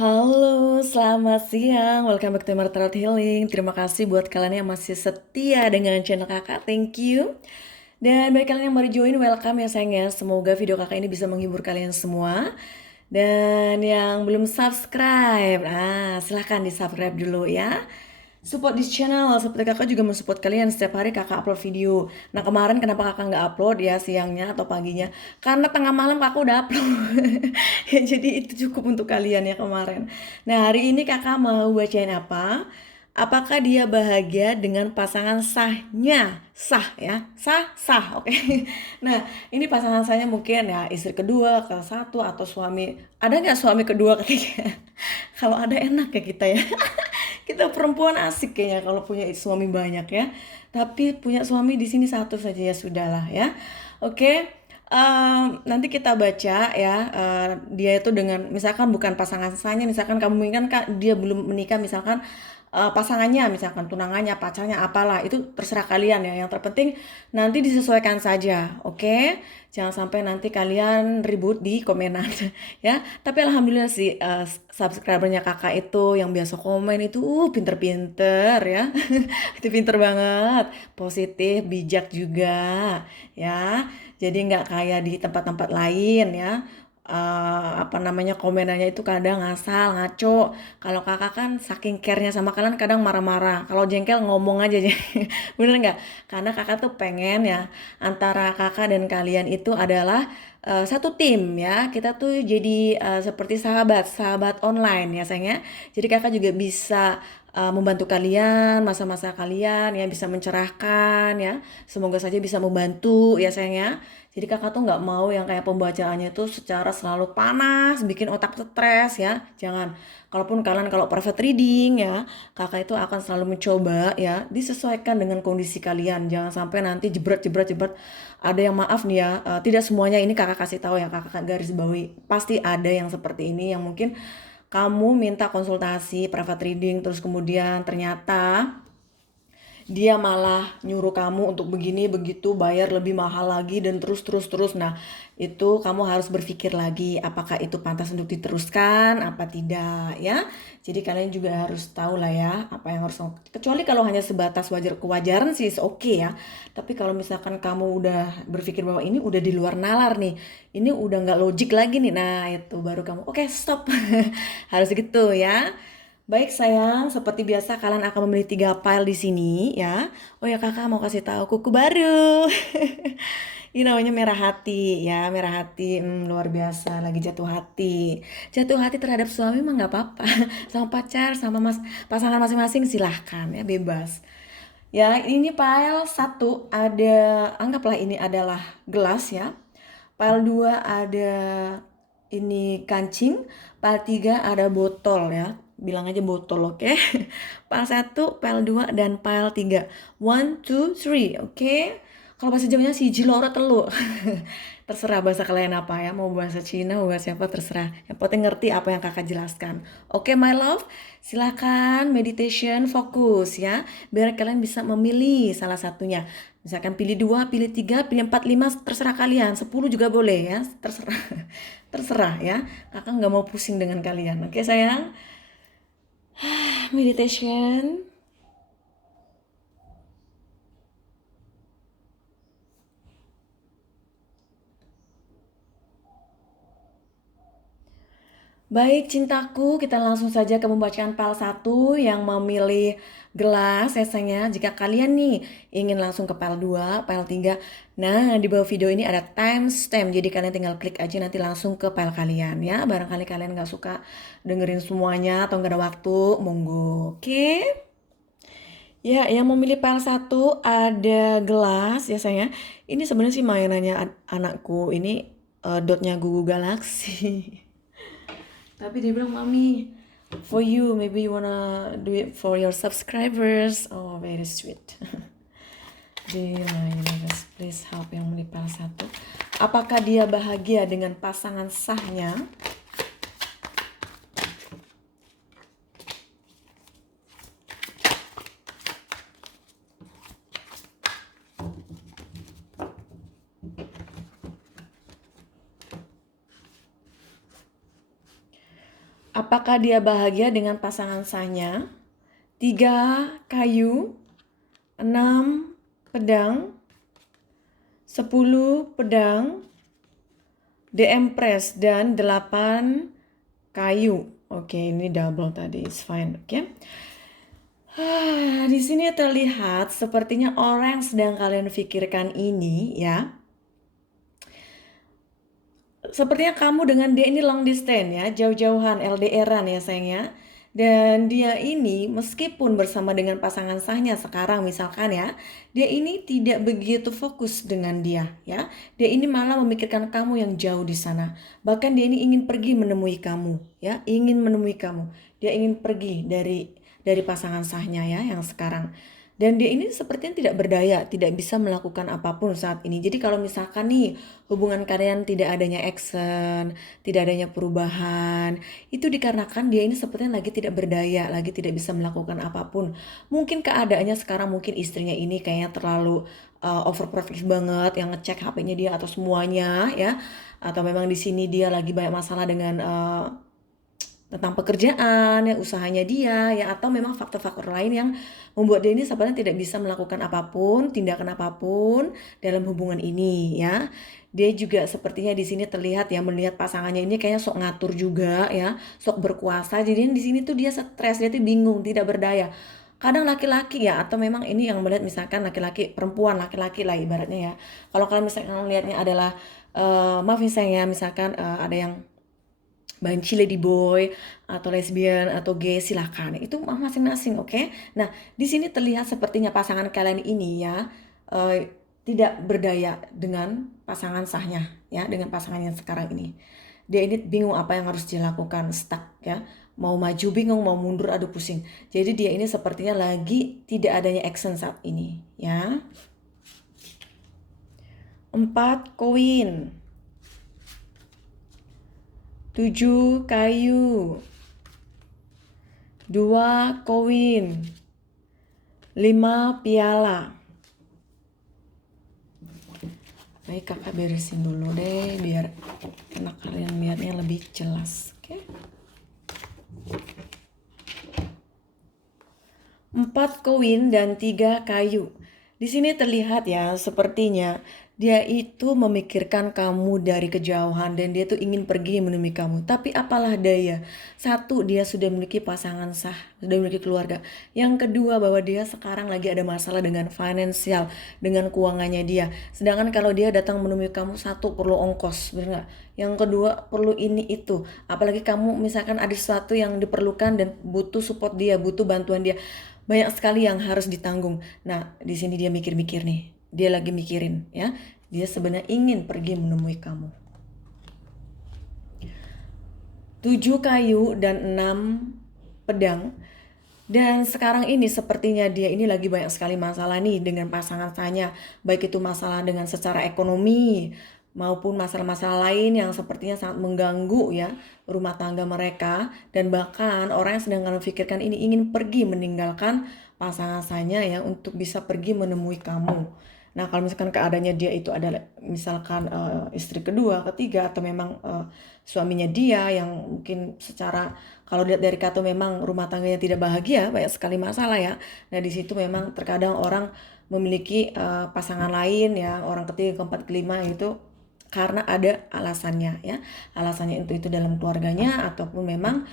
Halo, selamat siang. Welcome back to Martarat Healing. Terima kasih buat kalian yang masih setia dengan channel kakak. Thank you. Dan bagi kalian yang baru join, welcome ya sayang ya. Semoga video kakak ini bisa menghibur kalian semua. Dan yang belum subscribe, silahkan di subscribe dulu ya. Support di channel, seperti kakak juga mensupport kalian setiap hari kakak upload video. Nah kemarin kenapa kakak nggak upload ya siangnya atau paginya? Karena tengah malam kakak udah upload. Ya, jadi itu cukup untuk kalian ya kemarin. Nah hari ini kakak mau bacain apa? Apakah dia bahagia dengan pasangan sahnya? Sah ya, sah, oke. Nah ini pasangan sahnya mungkin ya istri kedua, ke satu atau suami. Ada nggak suami kedua, ketiga? Kalau ada enak ya kita ya. Kita perempuan asik kayaknya kalau punya suami banyak ya. Tapi punya suami di sini satu saja ya sudahlah ya. Oke. Nanti kita baca ya, dia itu dengan misalkan bukan pasangan sahnya, misalkan kamu inginkan dia belum menikah, misalkan pasangannya, misalkan tunangannya, pacarnya, apalah itu terserah kalian ya. Yang terpenting nanti disesuaikan saja, oke? Jangan sampai nanti kalian ribut di komenan ya. Tapi alhamdulillah sih subscribernya kakak itu yang biasa komen itu pinter-pinter ya. Itu pinter banget, positif, bijak juga ya. Jadi nggak kayak di tempat-tempat lain ya. Apa namanya komenannya itu kadang ngasal ngaco. Kalau kakak kan saking care-nya sama kalian kadang marah-marah. Kalau jengkel ngomong aja. Bener nggak? Karena kakak tuh pengen ya antara kakak dan kalian itu adalah satu tim ya. Kita tuh jadi seperti sahabat online ya sayang ya. Jadi kakak juga bisa membantu kalian masa-masa kalian ya, bisa mencerahkan ya, semoga saja bisa membantu ya sayang ya. Jadi kakak tuh nggak mau yang kayak pembacaannya tuh secara selalu panas bikin otak stres ya, jangan. Kalaupun kalian kalau private reading ya, kakak itu akan selalu mencoba ya disesuaikan dengan kondisi kalian, jangan sampai nanti jebret. Ada yang maaf nih ya, tidak semuanya ini kakak kasih tahu ya, kakak garis bawahi pasti ada yang seperti ini yang mungkin kamu minta konsultasi private reading terus kemudian ternyata dia malah nyuruh kamu untuk begini begitu bayar lebih mahal lagi dan terus. Nah itu kamu harus berpikir lagi apakah itu pantas untuk diteruskan apa tidak ya. Jadi kalian juga harus tahu lah ya apa yang harus, kecuali kalau hanya sebatas wajar kewajaran sih oke ya. Tapi kalau misalkan kamu udah berpikir bahwa ini udah di luar nalar nih, ini udah nggak logik lagi nih, nah itu baru kamu oke, stop. Harus gitu ya. Baik sayang, seperti biasa kalian akan memilih 3 file di sini ya. Oh ya kakak mau kasih tahu kuku baru. Ini namanya merah hati ya, merah hati. Luar biasa, lagi jatuh hati. Jatuh hati terhadap suami mah nggak apa-apa. Sama pacar, sama pasangan masing-masing silahkan ya, bebas. Ya ini file satu ada, anggaplah ini adalah gelas ya. File 2 ada ini kancing, file 3 ada botol ya. Bilang aja botol, oke. File 1, file 2 dan file 3. 1 2 3, oke. Kalau bahasa Jawanya si jiloro telu. Terserah bahasa kalian apa ya, mau bahasa Cina, mau bahasa apa terserah. Yang penting ngerti apa yang kakak jelaskan. Oke my love, silakan meditation fokus ya. Biar kalian bisa memilih salah satunya. Misalkan pilih 2, pilih 3, pilih 4, 5, terserah kalian. 10 juga boleh ya, terserah. Terserah ya, kakak nggak mau pusing dengan kalian. Oke sayang, meditation. Baik cintaku, kita langsung saja ke pembacaan file satu yang memilih gelas esanya. Jika kalian nih ingin langsung ke file 2, file 3, nah di bawah video ini ada timestamp. Jadi kalian tinggal klik aja nanti langsung ke file kalian ya. Barangkali kalian nggak suka dengerin semuanya atau nggak ada waktu, monggo. Oke? Ya, yang memilih file satu ada gelas ya saya. Ini sebenarnya sih mainannya anakku. Ini dotnya Gugu Galaxy. Tapi dia bilang, Mami, for you, maybe you wanna do it for your subscribers. Oh, very sweet. Dear my universe, please help yang menipal satu. Apakah dia bahagia dengan pasangan sahnya? Apakah dia bahagia dengan pasangan sahnya? 3 kayu, 6 pedang, 10 pedang, The Empress, dan 8 kayu. Oke, ini double tadi, it's fine. Oke. Di sini terlihat sepertinya orang yang sedang kalian pikirkan ini ya, sepertinya kamu dengan dia ini long distance ya, jauh-jauhan, LDRan ya sayangnya. Dan dia ini meskipun bersama dengan pasangan sahnya sekarang misalkan ya, dia ini tidak begitu fokus dengan dia ya. Dia ini malah memikirkan kamu yang jauh di sana. Bahkan dia ini ingin pergi menemui kamu ya, ingin menemui kamu. Dia ingin pergi dari pasangan sahnya ya yang sekarang. Dan dia ini sepertinya tidak berdaya, tidak bisa melakukan apapun saat ini. Jadi kalau misalkan nih hubungan kalian tidak adanya action, tidak adanya perubahan, itu dikarenakan dia ini sepertinya lagi tidak berdaya, lagi tidak bisa melakukan apapun. Mungkin keadaannya sekarang, mungkin istrinya ini kayaknya terlalu overprotective banget, yang ngecek HP-nya dia atau semuanya ya. Atau memang di sini dia lagi banyak masalah dengan tentang pekerjaan, ya usahanya dia, ya atau memang faktor-faktor lain yang membuat dia ini sebenarnya tidak bisa melakukan apapun, tindakan apapun dalam hubungan ini, ya. Dia juga sepertinya di sini terlihat ya melihat pasangannya ini kayaknya sok ngatur juga ya, sok berkuasa. Jadi di sini tuh dia stres, dia tuh bingung, tidak berdaya. Kadang laki-laki ya, atau memang ini yang melihat misalkan laki-laki, perempuan, laki-laki lah ibaratnya ya. Kalau kalian misalkan melihatnya adalah maaf ya sayang ya, misalkan ada yang banci ladyboy atau lesbian atau gay, silakan itu masing-masing, oke. Nah di sini terlihat sepertinya pasangan kalian ini ya tidak berdaya dengan pasangan sahnya ya, dengan pasangan yang sekarang ini. Dia ini bingung apa yang harus dilakukan, stuck ya, mau maju bingung, mau mundur aduh pusing. Jadi dia ini sepertinya lagi tidak adanya action saat ini ya. 4 koin, 7 kayu, 2 koin, 5 piala. Baik, kakak beresin dulu deh biar anak kalian lihatnya lebih jelas, oke? 4 koin dan 3 kayu. Di sini terlihat ya, sepertinya dia itu memikirkan kamu dari kejauhan dan dia tuh ingin pergi menemui kamu. Tapi apalah daya, satu, dia sudah memiliki pasangan sah, sudah memiliki keluarga. Yang kedua, bahwa dia sekarang lagi ada masalah dengan finansial, dengan keuangannya dia. Sedangkan kalau dia datang menemui kamu, satu, perlu ongkos, benar nggak? Yang kedua, perlu ini itu. Apalagi kamu misalkan ada sesuatu yang diperlukan dan butuh support dia, butuh bantuan dia. Banyak sekali yang harus ditanggung. Nah, di sini dia mikir-mikir nih. Dia lagi mikirin ya. Dia sebenarnya ingin pergi menemui kamu. 7 kayu dan 6 pedang. Dan sekarang ini sepertinya dia ini lagi banyak sekali masalah nih dengan pasangan sahnya. Baik itu masalah dengan secara ekonomi maupun masalah-masalah lain yang sepertinya sangat mengganggu ya rumah tangga mereka. Dan bahkan orang yang sedang kalian pikirkan ini ingin pergi meninggalkan pasangan sahnya ya untuk bisa pergi menemui kamu. Nah kalau misalkan keadaannya dia itu adalah misalkan istri kedua, ketiga, atau memang suaminya dia yang mungkin secara, kalau lihat dari kata memang rumah tangganya tidak bahagia, banyak sekali masalah ya. Nah di situ memang terkadang orang memiliki pasangan lain ya, orang ketiga, keempat, kelima itu karena ada alasannya ya. Alasannya itu dalam keluarganya ataupun memang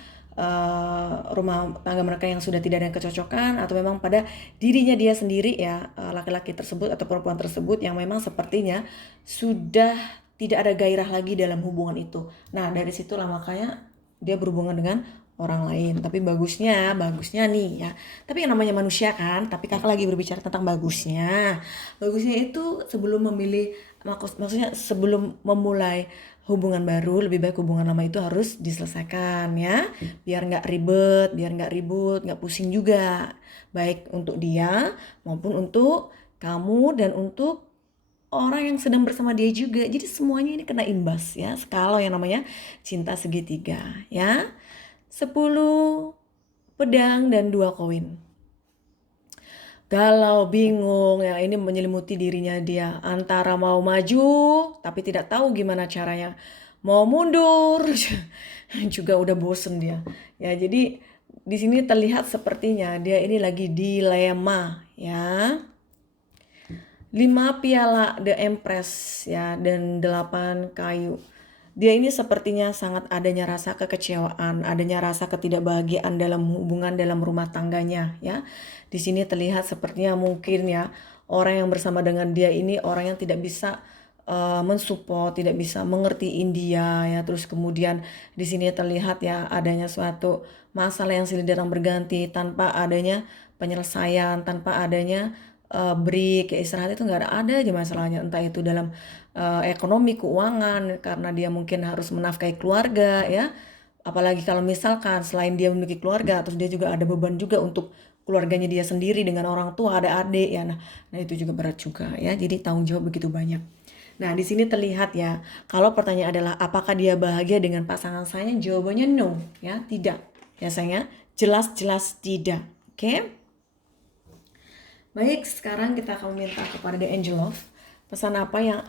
rumah tangga mereka yang sudah tidak ada kecocokan, atau memang pada dirinya dia sendiri ya, laki-laki tersebut atau perempuan tersebut yang memang sepertinya sudah tidak ada gairah lagi dalam hubungan itu. Nah dari situlah makanya dia berhubungan dengan orang lain. Tapi bagusnya nih ya, tapi yang namanya manusia kan, tapi kakak lagi berbicara tentang bagusnya itu sebelum memilih, maksudnya sebelum memulai hubungan baru, lebih baik hubungan lama itu harus diselesaikan ya, biar nggak ribet, biar nggak ribut, nggak pusing juga, baik untuk dia maupun untuk kamu dan untuk orang yang sedang bersama dia juga. Jadi semuanya ini kena imbas ya, kalau yang namanya cinta segitiga ya. 10 pedang dan 2 koin. Galau, bingung, ya ini menyelimuti dirinya dia. Antara mau maju, tapi tidak tahu gimana caranya. Mau mundur, juga udah bosen dia. Ya, jadi di sini terlihat sepertinya dia ini lagi dilema ya. 5 piala The Empress ya dan 8 kayu. Dia ini sepertinya sangat adanya rasa kekecewaan, adanya rasa ketidakbahagiaan dalam hubungan dalam rumah tangganya ya. Di sini terlihat sepertinya mungkin ya orang yang bersama dengan dia ini orang yang tidak bisa mensupport, tidak bisa mengerti India ya. Terus kemudian di sini terlihat ya adanya suatu masalah yang silih datang berganti tanpa adanya penyelesaian, tanpa adanya break, ya istirahat itu nggak ada aja masalahnya, entah itu dalam ekonomi, keuangan, karena dia mungkin harus menafkahi keluarga ya. Apalagi kalau misalkan selain dia memiliki keluarga, terus dia juga ada beban juga untuk keluarganya dia sendiri dengan orang tua, ada adik ya. Nah itu juga berat juga ya. Jadi tanggung jawab begitu banyak. Nah, di sini terlihat ya, kalau pertanyaan adalah apakah dia bahagia dengan pasangan saya? Jawabannya no, ya, tidak. Ya, sayangnya jelas-jelas tidak. Oke? Baik, sekarang kita akan minta kepada The Angel of pesan apa yang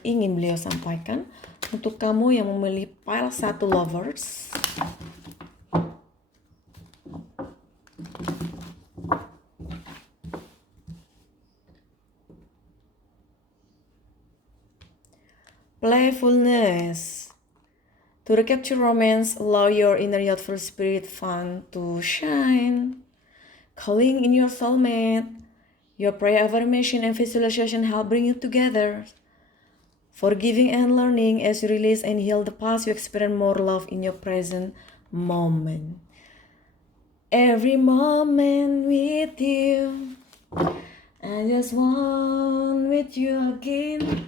ingin beliau sampaikan untuk kamu yang memilih pile 1 lovers. Playfulness. To recapture romance, allow your inner youthful spirit fun to shine. Calling in your soulmate. Your prayer, affirmation, and visualization help bring you together. Forgiving and learning as you release and heal the past, you experience more love in your present moment. Every moment with you, I just want with you again.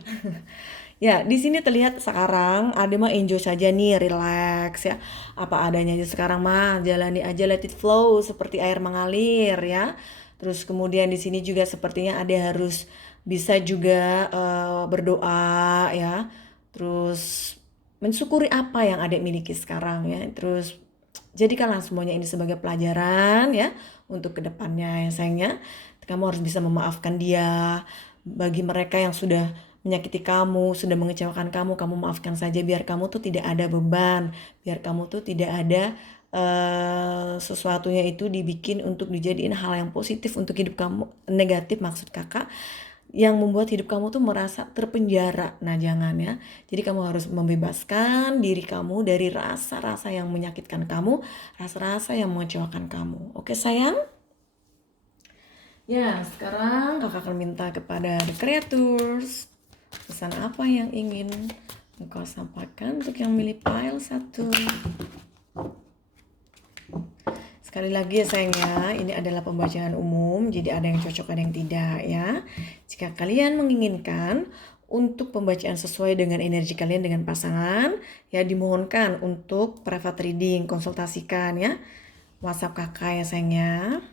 Ya, di sini terlihat sekarang ada mah enjoy saja nih, relax ya. Apa adanya aja sekarang mah, jalani aja, let it flow seperti air mengalir ya. Terus kemudian di sini juga sepertinya ada harus bisa juga berdoa ya. Terus mensyukuri apa yang adik miliki sekarang ya. Terus jadikanlah semuanya ini sebagai pelajaran ya untuk kedepannya ya sayangnya. Kamu harus bisa memaafkan dia. Bagi mereka yang sudah menyakiti kamu, sudah mengecewakan kamu maafkan saja biar kamu tuh tidak ada beban, biar kamu tuh tidak ada sesuatunya itu dibikin untuk dijadiin hal yang positif untuk hidup kamu, negatif maksud kakak, yang membuat hidup kamu tuh merasa terpenjara. Nah jangan ya, jadi kamu harus membebaskan diri kamu dari rasa-rasa yang menyakitkan kamu, rasa-rasa yang mengecewakan kamu. Oke sayang? Ya, sekarang kakak akan minta kepada The Creators pesan apa yang ingin engkau sampaikan untuk yang milih pile 1. Sekali lagi ya sayang ya, ini adalah pembacaan umum, jadi ada yang cocok ada yang tidak ya. Jika kalian menginginkan untuk pembacaan sesuai dengan energi kalian dengan pasangan, ya dimohonkan untuk private reading, konsultasikan ya. WhatsApp kakak ya sayang ya.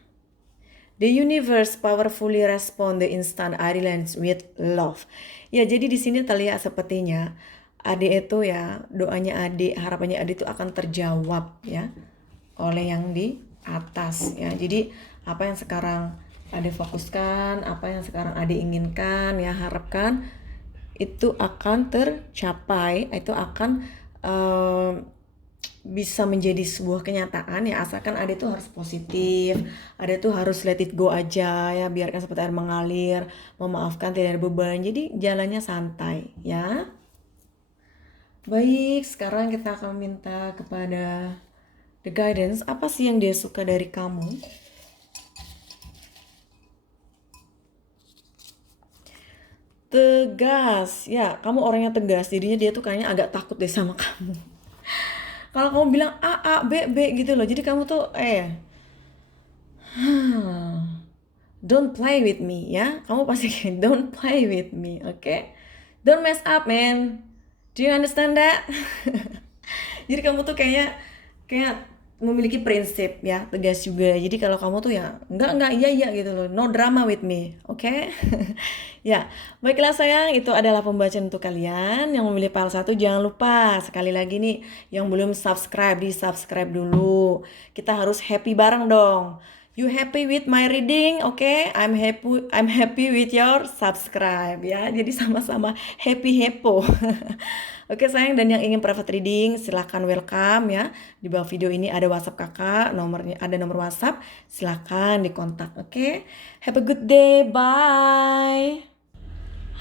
The universe powerfully respond the instant islands with love. Ya, jadi di sini terlihat sepertinya adik itu ya, doanya adik, harapannya adik itu akan terjawab ya oleh yang di atas ya. Jadi apa yang sekarang adik fokuskan, apa yang sekarang adik inginkan ya, harapkan itu akan tercapai, itu akan bisa menjadi sebuah kenyataan ya, asalkan ada tuh harus positif, ada tuh harus let it go aja ya, biarkan seperti air mengalir, memaafkan, tidak ada beban, jadi jalannya santai ya. Baik, sekarang kita akan minta kepada The Guidance, apa sih yang dia suka dari kamu? Tegas, ya kamu orangnya tegas, jadinya dia tuh kayaknya agak takut deh sama kamu. Kalau kamu bilang A, B, B gitu loh. Jadi kamu tuh don't play with me ya. Kamu pasti kayak don't play with me, okay? Don't mess up, man. Do you understand that? Jadi kamu tuh kayak memiliki prinsip ya, tegas juga. Jadi kalau kamu tuh ya enggak iya gitu loh. No drama with me, oke? Okay? Ya, baiklah sayang, itu adalah pembacaan untuk kalian yang memilih pile 1. Jangan lupa sekali lagi nih yang belum subscribe, di subscribe dulu. Kita harus happy bareng dong. You happy with my reading? Oke, I'm happy with your subscribe ya. Jadi sama-sama happy hepo. Oke sayang, dan yang ingin private reading silahkan welcome ya. Di bawah video ini ada WhatsApp kakak, nomornya ada nomor WhatsApp, silahkan dikontak. Oke, have a good day, bye.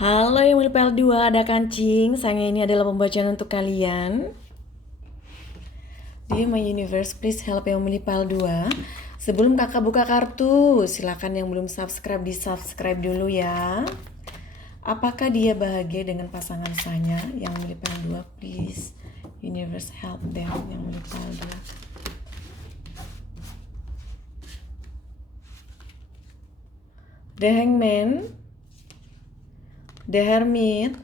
Halo yang milih PL2, ada kancing. Sayang, ini adalah pembacaan untuk kalian. Di My Universe, please help yang memilih file 2. Sebelum kakak buka kartu, silakan yang belum subscribe di subscribe dulu ya. Apakah dia bahagia dengan pasangan saya? Yang memilih file 2, please Universe help them yang memilih file 2. The Hangman, The Hermit,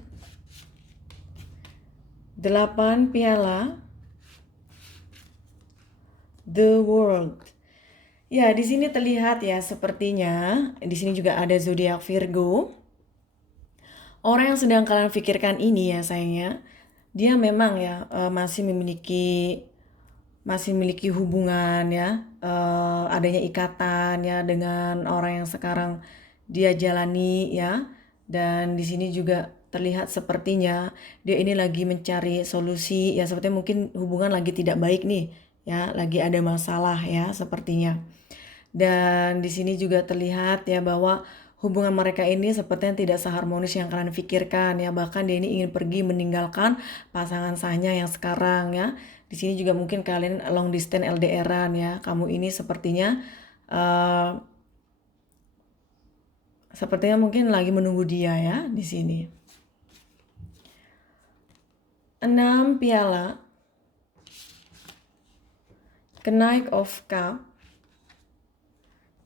8 piala, The World. Ya, di sini terlihat ya sepertinya di sini juga ada zodiak Virgo. Orang yang sedang kalian pikirkan ini ya sayangnya, dia memang ya masih memiliki hubungan ya, adanya ikatan ya dengan orang yang sekarang dia jalani ya. Dan di sini juga terlihat sepertinya dia ini lagi mencari solusi ya, sepertinya mungkin hubungan lagi tidak baik nih ya, lagi ada masalah ya sepertinya. Dan di sini juga terlihat ya bahwa hubungan mereka ini sepertinya tidak seharmonis yang kalian pikirkan ya, bahkan dia ini ingin pergi meninggalkan pasangan sahnya yang sekarang ya. Di sini juga mungkin kalian long distance LDR-an ya. Kamu ini sepertinya mungkin lagi menunggu dia ya di sini. 6 piala, Knight of Cup,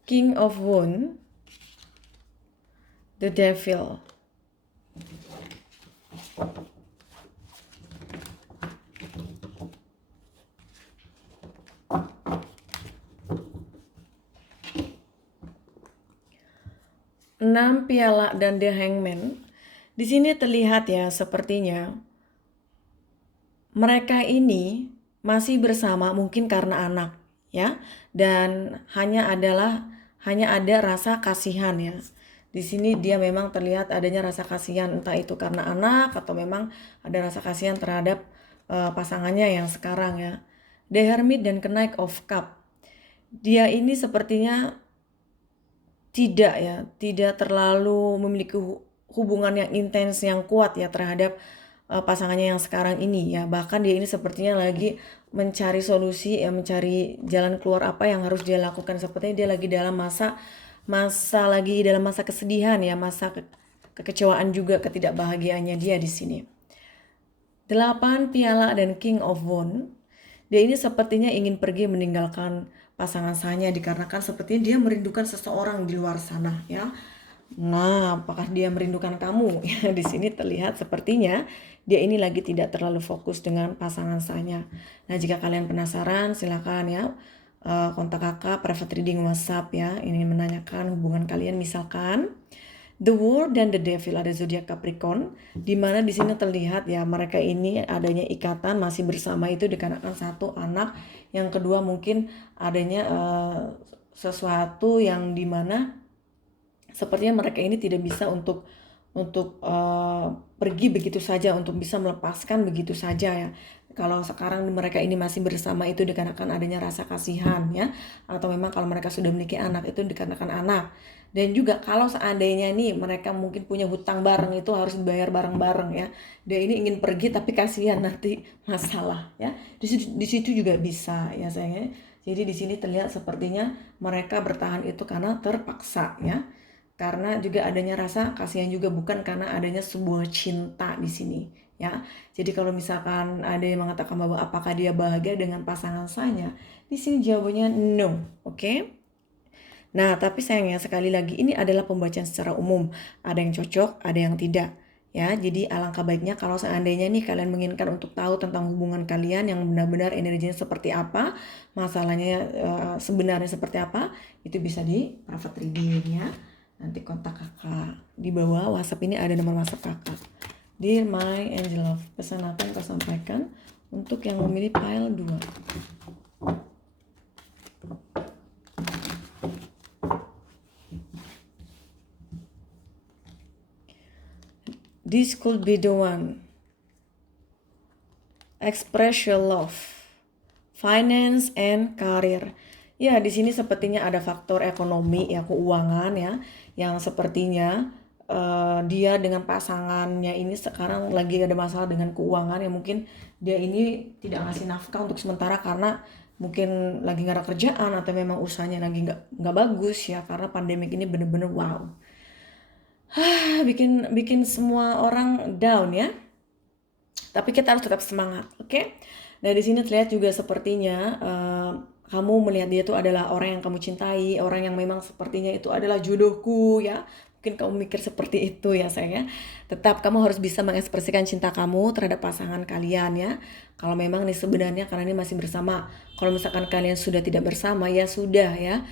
King of Wands, The Devil. Enam piala dan The Hangman. Di sini terlihat ya sepertinya mereka ini masih bersama mungkin karena anak ya, dan hanya ada rasa kasihan ya. Di sini dia memang terlihat adanya rasa kasihan, entah itu karena anak atau memang ada rasa kasihan terhadap pasangannya yang sekarang ya. The Hermit dan Knight of Cup. Dia ini sepertinya tidak terlalu memiliki hubungan yang intens yang kuat ya terhadap pasangannya yang sekarang ini ya. Bahkan dia ini sepertinya lagi mencari solusi ya, mencari jalan keluar apa yang harus dia lakukan. Sepertinya dia lagi dalam masa kesedihan ya, masa kekecewaan juga, ketidakbahagiaannya dia di sini. 8 piala dan King of Wands. Dia ini sepertinya ingin pergi meninggalkan pasangan sahnya dikarenakan sepertinya dia merindukan seseorang di luar sana ya. Nah, apakah dia merindukan kamu? Ya, di sini terlihat sepertinya dia ini lagi tidak terlalu fokus dengan pasangan sahnya. Nah, jika kalian penasaran silakan ya kontak kakak private reading WhatsApp ya. Ini menanyakan hubungan kalian, misalkan The World dan The Devil, ada zodiak Capricorn, di mana di sini terlihat ya mereka ini adanya ikatan masih bersama itu dikarenakan satu anak, yang kedua mungkin adanya sesuatu yang dimana sepertinya mereka ini tidak bisa untuk pergi begitu saja, untuk bisa melepaskan begitu saja ya. Kalau sekarang mereka ini masih bersama itu dikarenakan adanya rasa kasihan ya, atau memang kalau mereka sudah memiliki anak itu dikarenakan anak. Dan juga kalau seandainya nih mereka mungkin punya hutang bareng, itu harus dibayar bareng-bareng ya. Dia ini ingin pergi tapi kasihan nanti masalah ya. Di situ juga bisa ya sayangnya. Jadi di sini terlihat sepertinya mereka bertahan itu karena terpaksa ya. Karena juga adanya rasa kasihan juga, bukan karena adanya sebuah cinta di sini ya. Jadi kalau misalkan ada yang mengatakan bahwa apakah dia bahagia dengan pasangan saya, di sini jawabannya no, oke? Nah, tapi sayangnya sekali lagi ini adalah pembacaan secara umum. Ada yang cocok, ada yang tidak. Ya, jadi alangkah baiknya kalau seandainya nih kalian menginginkan untuk tahu tentang hubungan kalian yang benar-benar energinya seperti apa, masalahnya sebenarnya seperti apa, itu bisa di private reading ya. Nanti kontak kakak. Di bawah WhatsApp ini ada nomor WhatsApp kakak. Dear my angel love, pesan apa yang kau sampaikan untuk yang memilih file 2? This could be the one. Express your love, finance and career. Ya, di sini sepertinya ada faktor ekonomi ya, keuangan ya, yang sepertinya dia dengan pasangannya ini sekarang lagi ada masalah dengan keuangan ya, mungkin dia ini tidak ngasih nafkah untuk sementara karena mungkin lagi nggak ada kerjaan atau memang usahanya lagi nggak bagus ya, karena pandemik ini bener-bener wow, bikin semua orang down ya. Tapi kita harus tetap semangat, oke? Nah, di sini terlihat juga sepertinya kamu melihat dia itu adalah orang yang kamu cintai, orang yang memang sepertinya itu adalah jodohku ya. Mungkin kamu mikir seperti itu ya sayang ya. Tetap kamu harus bisa mengekspresikan cinta kamu terhadap pasangan kalian ya. Kalau memang nih sebenarnya karena ini masih bersama. Kalau misalkan kalian sudah tidak bersama ya sudah ya.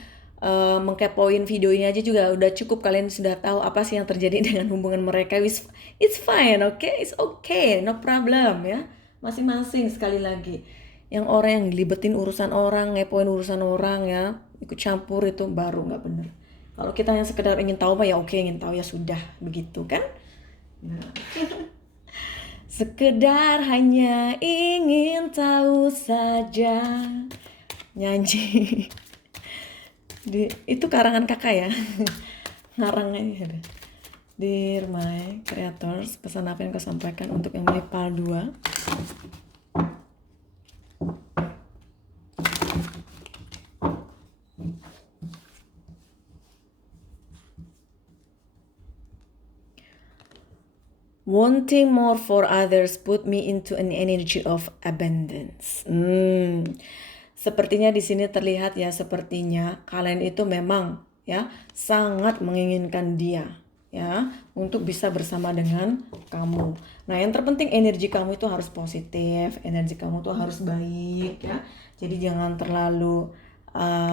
Mengkepoin video ini aja juga udah cukup, kalian sudah tahu apa sih yang terjadi dengan hubungan mereka. It's fine, okay? It's okay, no problem ya. Masing-masing sekali lagi. Yang orang yang libetin urusan orang, ngepoin urusan orang ya, ikut campur itu baru nggak bener. Kalau kita yang sekedar ingin tahu mah ya oke, ingin tahu ya sudah, begitu kan? Nah. Sekedar hanya ingin tahu saja. Nyanyi. Itu karangan kakak ya. Ngarangnya ada. Dear my creators, pesan apa yang kau sampaikan untuk yang milih PAL 2? Wanting more for others put me into an energy of abundance. Sepertinya di sini terlihat ya, sepertinya kalian itu memang ya sangat menginginkan dia ya untuk bisa bersama dengan kamu. Nah, yang terpenting energi kamu itu harus positif, energi kamu tuh harus baik ya. Jadi jangan terlalu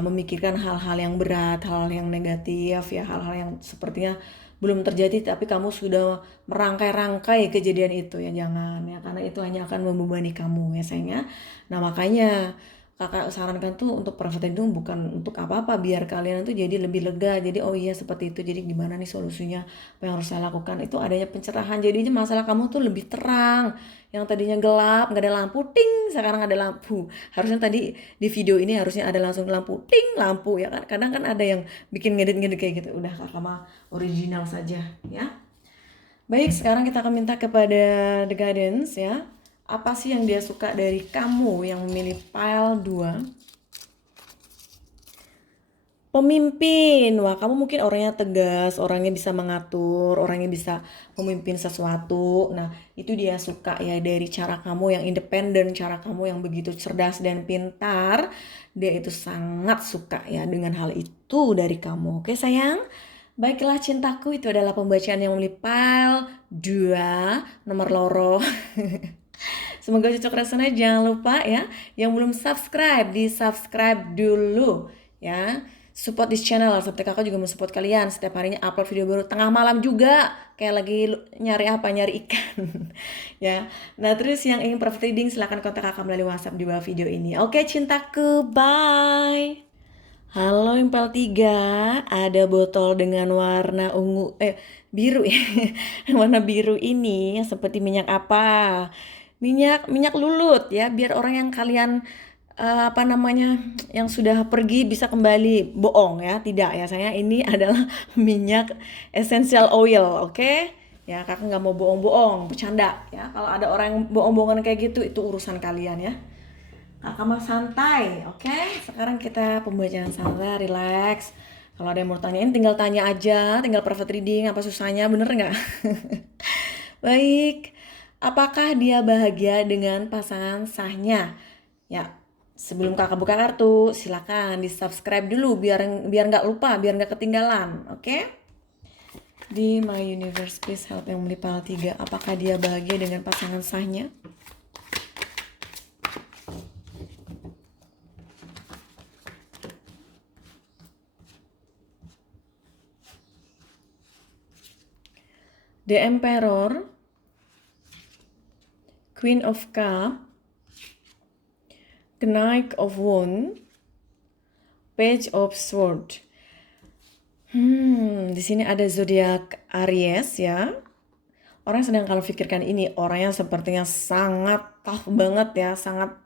memikirkan hal-hal yang berat, hal-hal yang negatif ya, hal-hal yang sepertinya belum terjadi tapi kamu sudah merangkai-rangkai kejadian itu ya, jangan ya, karena itu hanya akan membebani kamu ya sayangnya. Nah, makanya kakak sarankan tuh untuk private itu bukan untuk apa-apa, biar kalian tuh jadi lebih lega. Jadi oh iya seperti itu, jadi gimana nih solusinya, apa yang harus saya lakukan, itu adanya pencerahan. Jadinya masalah kamu tuh lebih terang, yang tadinya gelap nggak ada lampu ting sekarang ada lampu. Harusnya tadi di video ini harusnya ada langsung lampu ting, lampu ya kan, kadang kan ada yang bikin ngedit-ngedit kayak gitu. Udah kakak mah original saja ya. Baik, sekarang kita akan minta kepada The Guidance ya. Apa sih yang dia suka dari kamu yang memilih pile 2? Pemimpin. Wah, kamu mungkin orangnya tegas, orangnya bisa mengatur, orangnya bisa memimpin sesuatu. Nah, itu dia suka ya dari cara kamu yang independen, cara kamu yang begitu cerdas dan pintar. Dia itu sangat suka ya dengan hal itu dari kamu. Oke, sayang? Baiklah cintaku, itu adalah pembacaan yang memilih pile 2 nomor loro. Semoga cocok rasanya. Jangan lupa ya, yang belum subscribe, di subscribe dulu ya. Support this channel, seperti kakak juga mau support kalian. Setiap harinya upload video baru, tengah malam juga, kayak lagi nyari apa, nyari ikan ya. Nah, terus yang ingin private reading silahkan kontak kakak melalui WhatsApp di bawah video ini. Oke cintaku, bye. Halo Impel 3, ada botol dengan warna biru ya. Warna biru ini seperti minyak apa? Minyak lulut ya, biar orang yang kalian apa namanya, yang sudah pergi bisa kembali. Bohong ya, tidak ya saya, ini adalah minyak essential oil, oke? Ya, kakak nggak mau bohong-bohong, bercanda ya. Kalau ada orang yang bohong-bohongan kayak gitu, itu urusan kalian ya. Kakak mah santai, oke? Sekarang kita pembacaan santai, relax. Kalau ada yang mau tanyain, tinggal tanya aja, tinggal private reading, apa susahnya, bener nggak? Baik, apakah dia bahagia dengan pasangan sahnya? Ya, sebelum kakak buka kartu, silakan di subscribe dulu biar nggak lupa, biar nggak ketinggalan, oke? Di My Universe, please help yang melipal 3. Apakah dia bahagia dengan pasangan sahnya? The Emperor, Queen of Cups, Knight of Wands, Page of Swords. Di sini ada zodiak Aries ya. Orang yang sedang kalian pikirkan ini, orang yang sepertinya sangat tough banget ya, sangat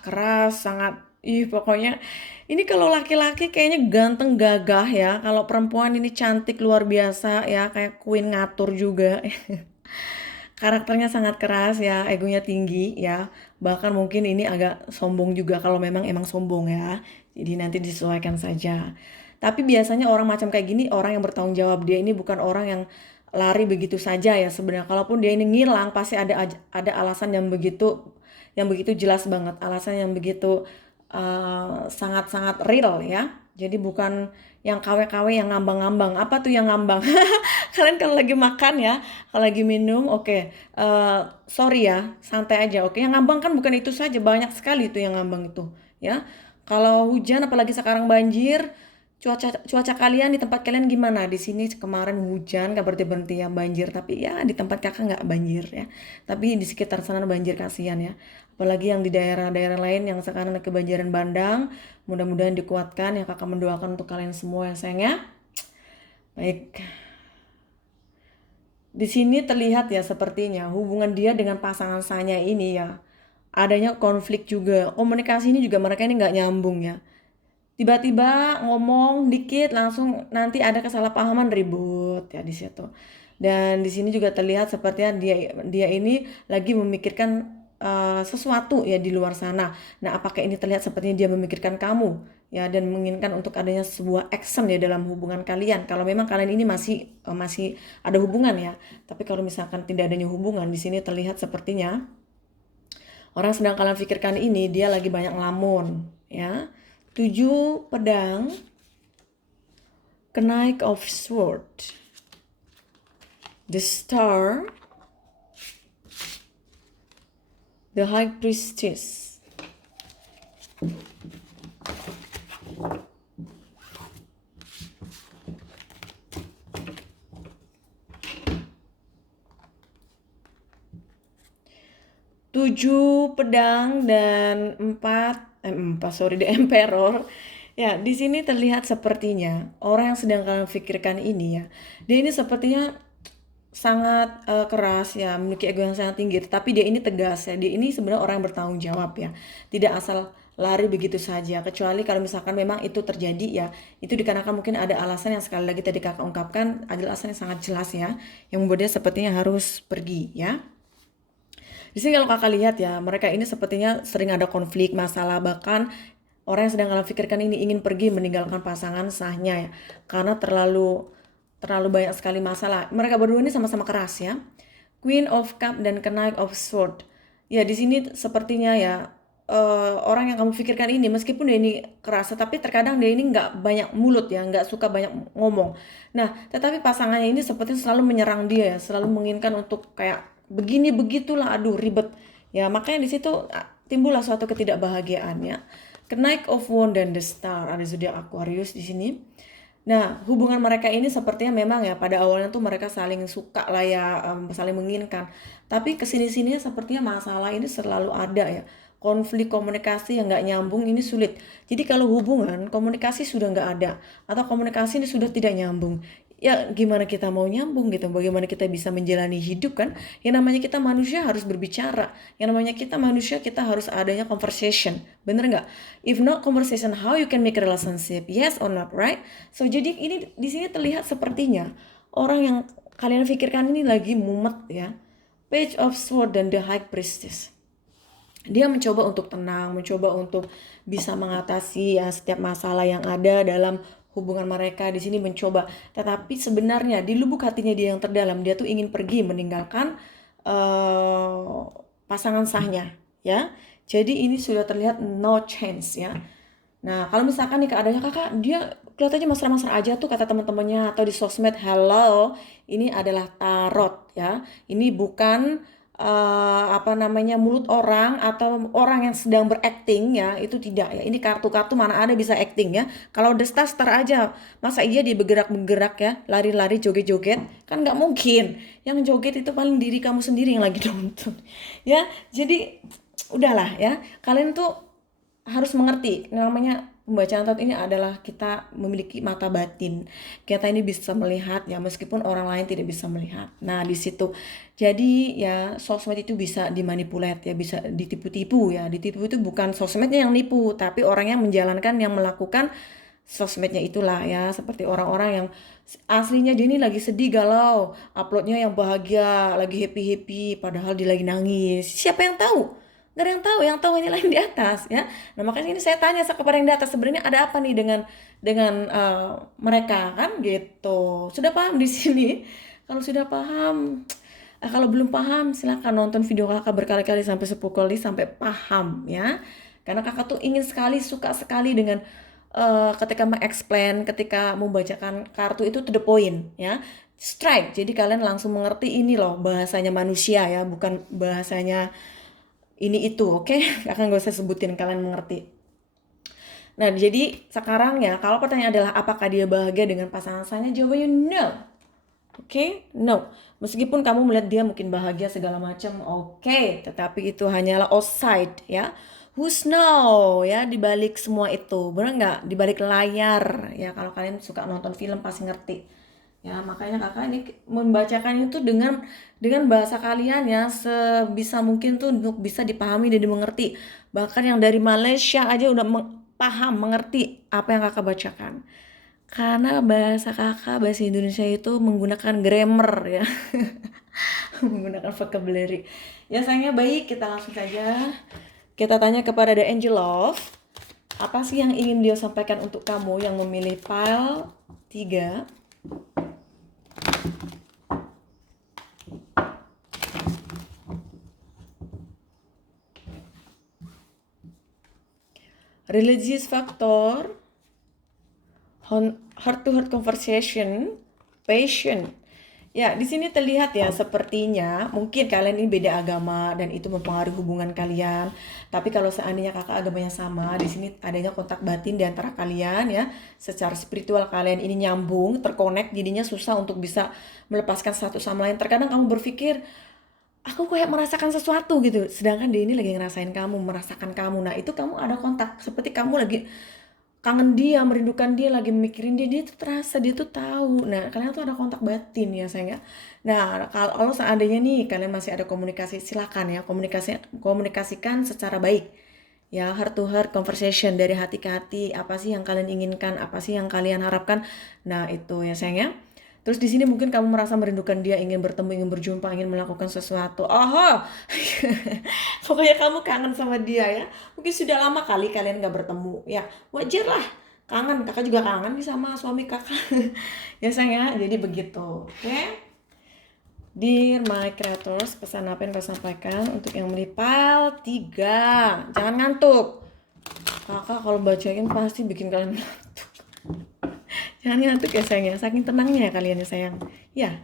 keras, sangat pokoknya ini kalau laki-laki kayaknya ganteng gagah ya. Kalau perempuan ini cantik luar biasa ya, kayak queen ngatur juga. Karakternya sangat keras ya, egonya tinggi ya. Bahkan mungkin ini agak sombong juga kalau memang emang sombong ya. Jadi nanti disesuaikan saja. Tapi biasanya orang macam kayak gini, orang yang bertanggung jawab. Dia ini bukan orang yang lari begitu saja ya. Sebenarnya kalaupun dia ini ngilang, pasti ada alasan yang begitu jelas banget, alasan yang begitu sangat-sangat real ya. Jadi bukan yang KW-KW yang ngambang-ngambang. Apa tuh yang ngambang? Kalian kalau lagi makan ya, kalau lagi minum, oke, sorry ya, santai aja, oke. Yang ngambang kan bukan itu saja, banyak sekali itu yang ngambang itu, ya. Kalau hujan, apalagi sekarang banjir, cuaca kalian di tempat kalian gimana? Di sini kemarin hujan, gak berhenti-berhenti ya banjir, tapi ya di tempat kakak nggak banjir ya. Tapi di sekitar sana banjir, kasihan ya. Apalagi yang di daerah-daerah lain yang sekarang kebanjiran bandang, mudah-mudahan dikuatkan ya, kakak mendoakan untuk kalian semua ya sayang ya. Baik. Di sini terlihat ya sepertinya hubungan dia dengan pasangan saya ini ya, adanya konflik juga. Komunikasi ini juga mereka ini nggak nyambung ya. Tiba-tiba ngomong dikit langsung nanti ada kesalahpahaman, ribut ya di situ. Dan di sini juga terlihat sepertinya dia ini lagi memikirkan sesuatu ya di luar sana. Nah, apakah ini terlihat sepertinya dia memikirkan kamu ya, dan menginginkan untuk adanya sebuah action ya dalam hubungan kalian. Kalau memang kalian ini masih ada hubungan ya. Tapi kalau misalkan tidak adanya hubungan, di sini terlihat sepertinya orang sedang kalian pikirkan ini dia lagi banyak ngelamun ya. 7 pedang, Knight of Sword, the Star, the High Priestess. Tujuh pedang dan the Emperor. Ya, di sini terlihat sepertinya orang yang sedang kalian pikirkan ini ya, dia ini sepertinya sangat keras ya, memiliki ego yang sangat tinggi, tapi dia ini tegas ya. Dia ini sebenarnya orang yang bertanggung jawab ya, tidak asal lari begitu saja. Kecuali kalau misalkan memang itu terjadi ya, itu dikarenakan mungkin ada alasan yang sekali lagi tadi kakak ungkapkan, ada alasan yang sangat jelas ya, yang membuat dia sepertinya harus pergi ya. Di sini kalau kakak lihat ya, mereka ini sepertinya sering ada konflik, masalah, bahkan orang yang sedang kalian pikirkan ini ingin pergi meninggalkan pasangan sahnya ya, karena terlalu banyak sekali masalah. Mereka berdua ini sama-sama keras ya. Queen of Cup dan Knight of Sword. Ya di sini sepertinya ya orang yang kamu pikirkan ini meskipun dia ini keras, tapi terkadang dia ini nggak banyak mulut ya, nggak suka banyak ngomong. Nah, tetapi pasangannya ini sepertinya selalu menyerang dia ya, selalu menginginkan untuk kayak begini begitulah, aduh ribet ya. Makanya di situ timbullah suatu ketidakbahagiaan ya. Knight of Wand dan the Star, ada zodiak Aquarius di sini. Nah, hubungan mereka ini sepertinya memang ya pada awalnya tuh mereka saling suka lah ya, saling menginginkan. Tapi kesini-sininya sepertinya masalah ini selalu ada ya. Konflik komunikasi yang nggak nyambung ini sulit. Jadi kalau hubungan komunikasi sudah nggak ada atau komunikasi ini sudah tidak nyambung, ya gimana kita mau nyambung gitu? Bagaimana kita bisa menjalani hidup kan? Yang namanya kita manusia harus berbicara. Yang namanya kita manusia kita harus adanya conversation. Bener nggak? If not conversation, how you can make a relationship? Yes or not, right? So jadi ini di sini terlihat sepertinya orang yang kalian pikirkan ini lagi mumet ya. Page of Sword dan the High Priestess. Dia mencoba untuk tenang, mencoba untuk bisa mengatasi ya setiap masalah yang ada dalam hubungan mereka. Di sini mencoba, tetapi sebenarnya di lubuk hatinya dia yang terdalam, dia tuh ingin pergi meninggalkan pasangan sahnya ya. Jadi ini sudah terlihat no chance ya. Nah, kalau misalkan nih keadaannya kakak, dia kelihatannya mesra-mesra aja tuh kata teman-temannya atau di sosmed. Hello, ini adalah tarot ya. Ini bukan mulut orang atau orang yang sedang berakting ya, itu tidak ya. Ini kartu-kartu mana ada bisa acting ya. Kalau The Star aja, masa iya dia bergerak-bergerak ya, lari-lari, joget-joget, kan nggak mungkin. Yang joget itu paling diri kamu sendiri yang lagi nonton ya. Jadi udahlah ya, kalian tuh harus mengerti, namanya pembacaan tarot ini adalah kita memiliki mata batin. Kita ini bisa melihat ya meskipun orang lain tidak bisa melihat. Nah, di situ. Jadi ya sosmed itu bisa dimanipulasi ya, bisa ditipu-tipu ya. Ditipu itu bukan sosmednya yang nipu, tapi orang yang menjalankan yang melakukan sosmednya itulah ya, seperti orang-orang yang aslinya dia ini lagi sedih galau, uploadnya yang bahagia, lagi happy-happy, padahal dia lagi nangis. Siapa yang tahu? Nggak ada yang tahu hanya yang di atas ya. Nah makanya ini saya tanya kepada yang di atas, sebenarnya ada apa nih dengan mereka kan gitu. Sudah paham di sini? Kalau sudah paham, kalau belum paham silahkan nonton video kakak berkali-kali sampai 10 kali sampai paham ya. Karena kakak tuh ingin sekali, suka sekali dengan ketika mengeksplain, ketika membacakan kartu itu to the point ya. Strike, jadi kalian langsung mengerti ini loh bahasanya manusia ya, bukan bahasanya ini itu, oke? Akan gak usah sebutin, kalian mengerti. Nah, jadi sekarang ya, kalau pertanyaan adalah apakah dia bahagia dengan pasangan saya, jawabannya no. Oke? No. Meskipun kamu melihat dia mungkin bahagia segala macam, oke, tetapi itu hanyalah outside ya. Who's know ya di balik semua itu. Benar nggak? Di balik layar ya, kalau kalian suka nonton film pasti ngerti. Ya, makanya kakak ini membacakan itu dengan bahasa kalian ya sebisa mungkin tuh untuk bisa dipahami dan dimengerti. Bahkan yang dari Malaysia aja udah paham, mengerti apa yang kakak bacakan. Karena bahasa kakak, bahasa Indonesia itu menggunakan grammar ya. Menggunakan vocabulary. Ya sayangnya baik, kita langsung saja. Kita tanya kepada The Angel Love. Apa sih yang ingin dia sampaikan untuk kamu yang memilih pile 3? Religious factor, heart to heart conversation, passion. Ya, di sini terlihat ya sepertinya mungkin kalian ini beda agama dan itu mempengaruhi hubungan kalian. Tapi kalau seandainya kakak agamanya sama, di sini adanya kontak batin di antara kalian ya. Secara spiritual kalian ini nyambung, terkonek, jadinya susah untuk bisa melepaskan satu sama lain. Terkadang kamu berpikir, aku kayak merasakan sesuatu gitu, sedangkan dia ini lagi ngerasain kamu, merasakan kamu. Nah itu kamu ada kontak, seperti kamu lagi kangen dia, merindukan dia, lagi mikirin dia tuh terasa, dia tuh tahu. Nah kalian tuh ada kontak batin ya sayang ya. Nah kalau seandainya nih kalian masih ada komunikasi, silakan ya komunikasikan secara baik ya, heart to heart conversation, dari hati ke hati. Apa sih yang kalian inginkan, apa sih yang kalian harapkan. Nah itu ya sayang ya. Terus di sini mungkin kamu merasa merindukan dia, ingin bertemu, ingin berjumpa, ingin melakukan sesuatu. Oh, pokoknya kamu kangen sama dia ya. Mungkin sudah lama kali kalian gak bertemu. Ya, wajar lah. Kangen, kakak juga kangen nih sama suami kakak. Ya sayang ya, jadi begitu. Oke? Dear my creators, pesan apa yang kau sampaikan untuk yang melipal 3. Jangan ngantuk. Kakak kalau bacain pasti bikin kalian ngantuk. Jangan ngantuk ya sayang ya, saking tenangnya ya kalian ya sayang. Ya.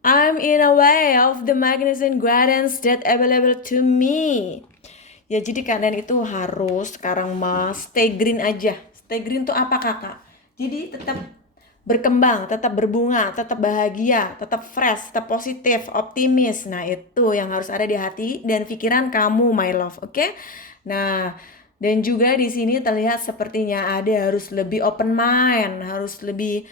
I'm in a way of the magnificent guidance that available to me. Ya jadi kalian itu harus sekarang mas stay green aja. Stay green tuh apa kakak? Jadi tetap berkembang, tetap berbunga, tetap bahagia, tetap fresh, tetap positif, optimis. Nah itu yang harus ada di hati dan pikiran kamu my love, oke? Nah dan juga di sini terlihat sepertinya ada harus lebih open mind, harus lebih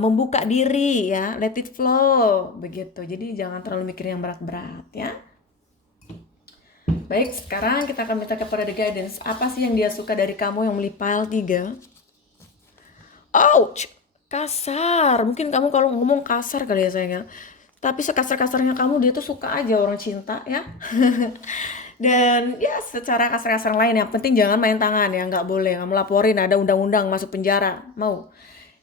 membuka diri ya, let it flow begitu. Jadi jangan terlalu mikir yang berat-berat ya. Baik, sekarang kita akan minta kepada the guidance. Apa sih yang dia suka dari kamu yang melipal 3? Ouch, kasar. Mungkin kamu kalau ngomong kasar kali ya sayangnya. Tapi sekasar-kasarnya kamu, dia tuh suka aja orang cinta ya. Dan ya secara kasar-kasar lain, yang penting jangan main tangan ya, nggak boleh. Kamu laporin ada undang-undang masuk penjara, mau?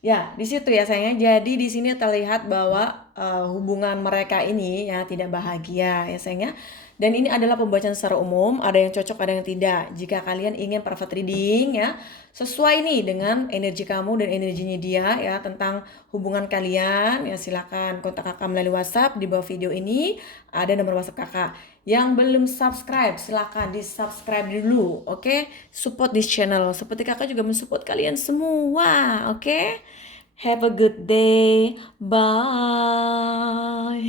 Ya, di situ ya sayangnya. Jadi di sini terlihat bahwa hubungan mereka ini ya tidak bahagia ya sayangnya. Dan ini adalah pembacaan secara umum, ada yang cocok, ada yang tidak. Jika kalian ingin private reading ya, sesuai nih dengan energi kamu dan energinya dia ya tentang hubungan kalian, ya silakan kontak kakak melalui WhatsApp di bawah video ini. Ada nomor WhatsApp kakak. Yang belum subscribe, silakan di-subscribe dulu, oke? Support this channel, seperti kakak juga mensupport kalian semua, oke? Have a good day, bye.